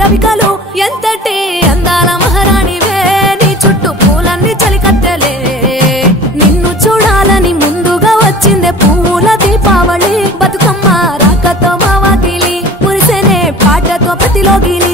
రవికలు ఎంతటి అందాల మహారాణివే నీ చుట్టూ పూలన్నీ చలికత్తెలే నిన్ను చూడాలని ముందుగా వచ్చిందే పూల దీపావళి బతుకమ్మ రాకతో మా వాకిలి మురిసేనే పాటతో ప్రతిలోగిలి